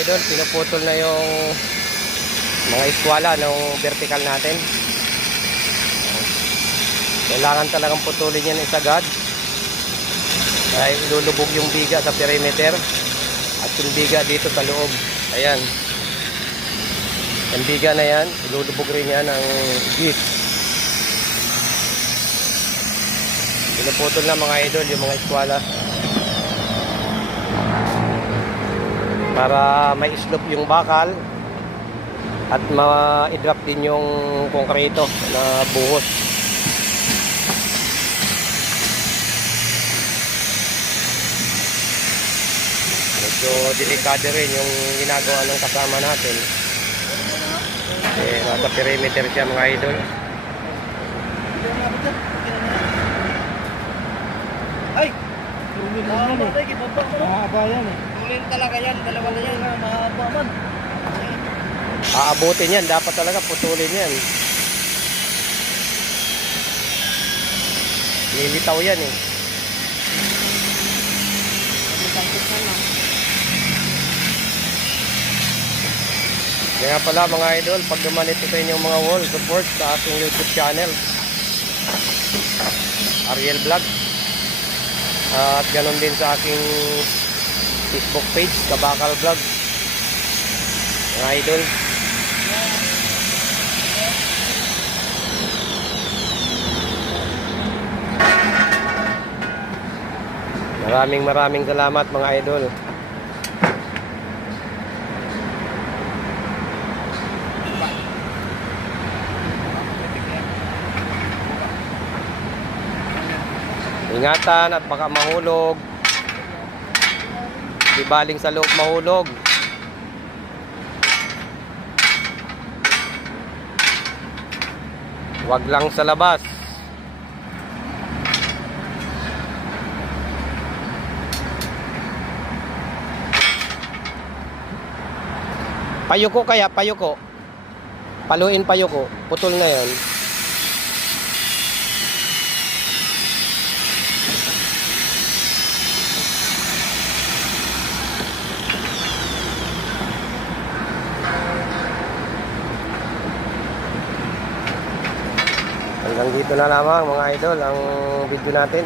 idol, pinuputol na yung mga iskwala ng vertical natin. Kailangan talagang putulin yan isagad dahil ilulubog yung biga sa perimeter at yung biga dito sa loob. Ayan, yung biga na yan, ilulubog rin yan ang gis. Pinuputol na mga idol yung mga iskwala para may slope yung bakal at ma-drop din yung konkreto na buhos. Medyo delikado rin yung ginagawa ng kasama natin. Nasa perimeter siya mga idol. Ay! Mahaba yan eh. Tulin talaga yan, dalawa na yan. Mahaba man. Aabutin yan, dapat talaga putulin yan. Lilitaw yan eh. Kaya pala mga idol, pag dumanito sa inyong mga wall, support sa ating YouTube channel, Ariel Vlog. At ganon din sa aking Facebook page, Kabakal Vlog. Mga idol, maraming salamat mga idol. Ingatan at baka mahulog. Di baling sa loob mahulog. Wag lang sa labas. Payuko kaya, payuko. Paluin payuko. Putol na yan. Hanggang dito na lamang mga idol ang video natin.